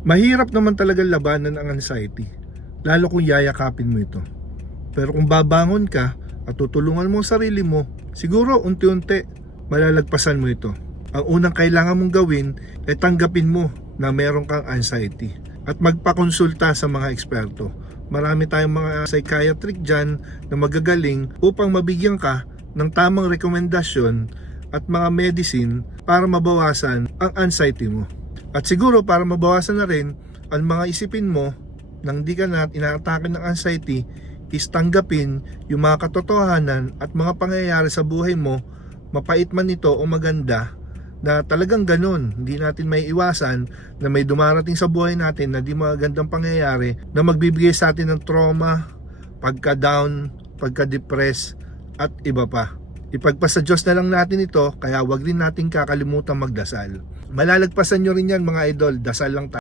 Mahirap naman talaga labanan ang anxiety, lalo kung yayakapin mo ito. Pero kung babangon ka at tutulungan mo ang sarili mo, siguro unti-unti malalagpasan mo ito. Ang unang kailangan mong gawin ay tanggapin mo na meron kang anxiety at magpakonsulta sa mga eksperto. Marami tayong mga psychiatric dyan na magagaling upang mabigyan ka ng tamang rekomendasyon at mga medicine para mabawasan ang anxiety mo. At siguro para mabawasan na rin ang mga isipin mo nang di ka na inaatake ng anxiety is tanggapin yung mga katotohanan at mga pangyayari sa buhay mo, mapait man ito o maganda, na talagang ganun. Hindi natin may iwasan na may dumarating sa buhay natin na di magandang pangyayari na magbibigay sa atin ng trauma, pagka-down, pagka-depress at iba pa. Ipagpasa Diyos na lang natin ito, kaya wag rin natin kakalimutan magdasal. Malalagpasan nyo rin yan mga idol, dasal lang tayo.